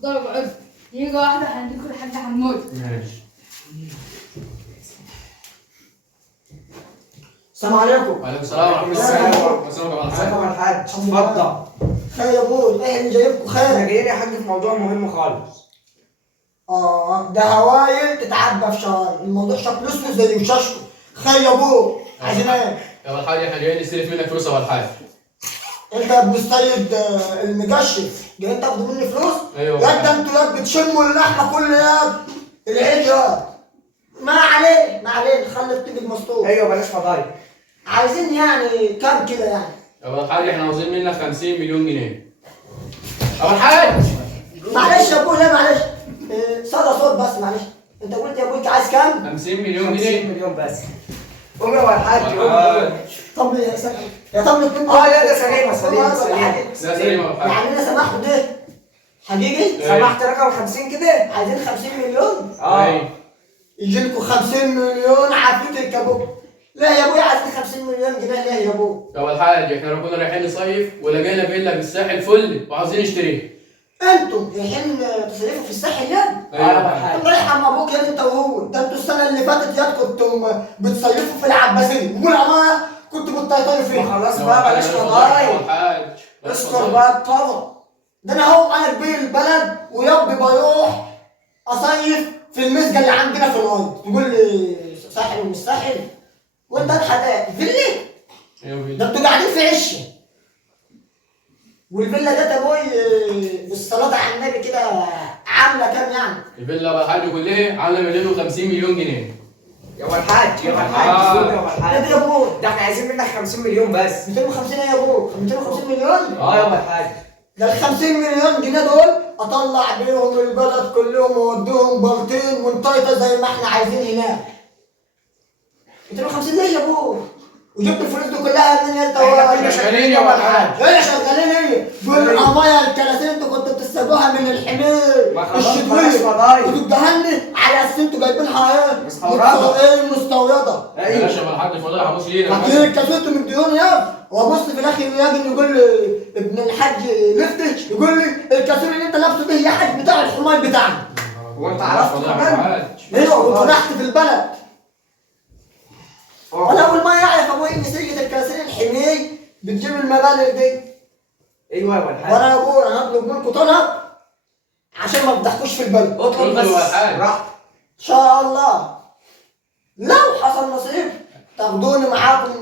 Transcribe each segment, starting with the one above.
ضرب عرف دقيقة واحدة هنديكوا الحاج حمود. ماشي. السلام عليكم. وعليكم السلام ورحمة الله ازيكم وبركاته. يا الحاج؟ اتفضل. خير يا ابوي، ايه اللي جايبكم احنا خير؟ جايين يا حاج في موضوع مهم خالص. ده هوايل تتعبى في شهر، الموضوع شكله اسود زي وشاشته. خير يا ابوي، عايزين ايه؟ يا الحاج احنا جايين نستلف منك فلوس يا الحاج. انت يا ابن السيد المكشف، جايين تاخدوا مني فلوس؟ ايوه. يا ده انتوا يا بتشموا اللحمه كل يوم العيد يا. ما عليه خلي الطيب مستور. ايوه بلاش فضايح. عايزين يعني كام كده يعني؟ يا الحاج احنا عاوزين منك 50 مليون جنيه. يا الحاج معلش يا ابوي، لا معلش، صدى صوت بس معلش. انت قلت يا ابوي عايز كام؟ 50 مليون 50 جنيه. مليون بس. قوم يا الحاج قوم. طب يا سلام يا طب اتنين. لا ده سليمه لا سليمة يا الحاج. يعني انا سمحت ده حقيقي؟ سمحت رقم 50 كده؟ عايزين 50 مليون؟ ايوه. يجي لكم 50 مليون عافيتك يا ابو. لا يا ابوي، عايزين 50 مليون جنيه ليه يا ابو؟ يا الحاج احنا كنا رايحين نصيف ولقينا فيلا بالساحل فل وعاوزين نشتريها. انتم رايحين تصرفوا في الساحل يعني؟ ايوه يا الحاج. طب رايح عم ابوك يا انت وهو، ده انتوا السنه اللي فاتت يا كنتم بتصيفوا في العباسيه والعمايه كنتوا بتطيطوا فيها. خلاص بقى بلاش فضايح. يا الحاج استر بقى الطبق. ده انا هو انا كبير البلد ويابي بروح اصيف في المسجد اللي عندنا في الارض، تقول لي ساحل ومش ساحل؟ وانت الحدائق فيلا؟ ده انتوا قاعدين في عشه. والفيلا ده ابوي بالصلاه على النبي كده عامله كام يعني؟ الفيلا يا الحاج كلها عامله 250 مليون جنيه. يا الحاج يا الحاج قوم يا ايه ده الحاج. يا ابوي؟ ده احنا عايزين منك 50 مليون بس. 250 ايه يا ابوي؟ 250 مليون؟ يا الحاج. ده ال 50 مليون جنيه دول اطلع بيهم البلد كلهم واوديهم بلطين ونطيطه زي ما احنا عايزين هناك. 250 ليه يا ابوي؟ وجبت الفلوس دي كلها منين انت؟ احنا كنا شغالين يا الحاج. ايه شغالين ايه؟ دول القمايه الكراسي انتوا كنتوا بتسابوها من الحمير ما خلاص بلاش الشتويه فضايح. وتدهني على اساس انتوا جايبينها ايه؟ مستورده. ايه مستورده؟ بلاش يا الحاج فضايح ابوس لينا. فاكرين الكاسوت من الديون يا؟ وابص في الاخر يجي يقول لي ابن الحاج لفتش يقول لي الكاسوت اللي انت لابسه ده يحد بتاع الحماي بتاعنا. وانت عرفت كمان؟ ايوه وطلعت في البلد. انا اول ما يعرف ابوي ان سيره الكاسين الحماي بتجيب المبالغ دي. ايوه يا الحاج. وانا يا ابوي انا هطلب منكم طلب عشان ما تضحكوش في البلد. اطلب بس براحتك. ان شاء الله لو حصل نصيب تاخدوني معاكم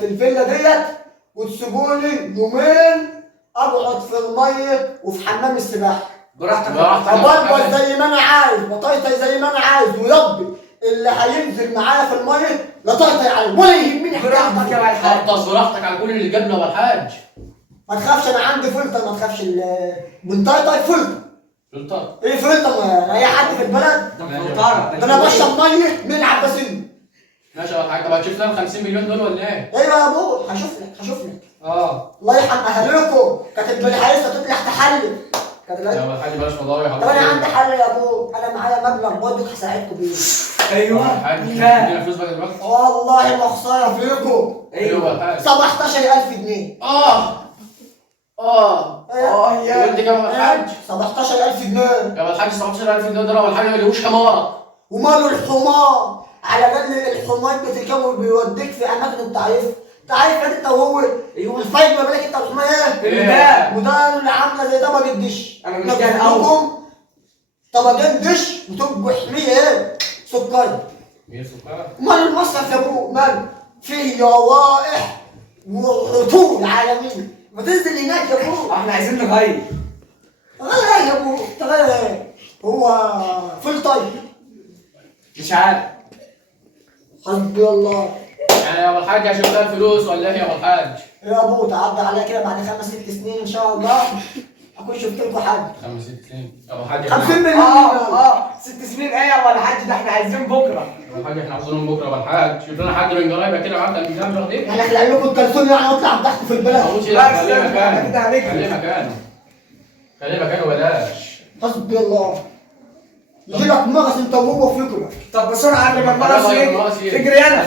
في الفيلا ديت وتسيبوني يومين اقعد في الميه وفي حمام السباحه. براحتك. ابلبل زي ما انا عايز بطيطي زي ما انا عايز ويربي اللي هينزل معايا في الميه لطيطي عليه ولا يهمني براحتك يا الحاج. غطس براحتك على كل اللي جابنا يا الحاج. ما تخافش انا عندي فلتر، ما تخافش بنطيطي فلتر. فلتر. ايه فلتر؟ اي حد في البلد ده فلتره. ده انا بشرب ميه من العباسيه. ماشي يا الحاج. طب هتشوف لنا ال 50 مليون دول ولا ايه؟ ايوه يا ابوي هشوف لك. الله يرحم اهاليكم كانت الحارسه تطلع تحلل. كانت يا الحاج بلاش فضايح. طب انا عندي حل يا ابوي، انا معايا مبلغ برضه هساعدكم بيه. ايوه. الحاج كام؟ ادينا فلوس بقى دلوقتي. والله ما خساره فيكم. ايوه يا الحاج. 17000 جنيه. يا قلت كام يا الحاج؟ 17000 جنيه. يا الحاج 17000 جنيه دول يا الحاج ما لهوش حمار. وماله الحمار؟ على الاقل الحمار بتركبه بيوديك في اماكن التعريف. تعرف انت وهو ايوه. الفايد ما بالك انت والحمار ايه؟ ده وده اللي عامله زي طبق الدش. انا مش جاي الاول. طبقين دش وتبقوا حميه ايه؟ سكري. ايه سكر؟ مال المصرف يا ابوه مال؟ فيه روائح وعطور عالميه. ما تنزل هناك يا ابوه. احنا عايزين نغير. تغير ايه يا ابوه؟ تغير ايه؟ هو فل طيب. مش عارف. حسبي الله. يعني يا الحاج هشوف لها الفلوس ولا ايه يا الحاج؟ يا ابوه تعدي عليا كده بعد 5 6 سنين ان شاء الله اكون شفت لكم حاجه. 5 6 سنين يا الحاج. 50 مليون. 6 سنين ايه يا الحاج؟ ده احنا عايزين بكره. يا الحاج احنا عاوزينهم بكره يا الحاج. شوف لنا حد من قرايبك كده معاك الميزان دي. يعني اخلع لكم التليفون يعني واطلع ضحك في البلد. خليه مكانه. خليه مكانه بلاش. حسبي الله. يجي لك مغص انت وهو فيكم. طب بسرعه قبل ما المغص يجي. اجري يلا.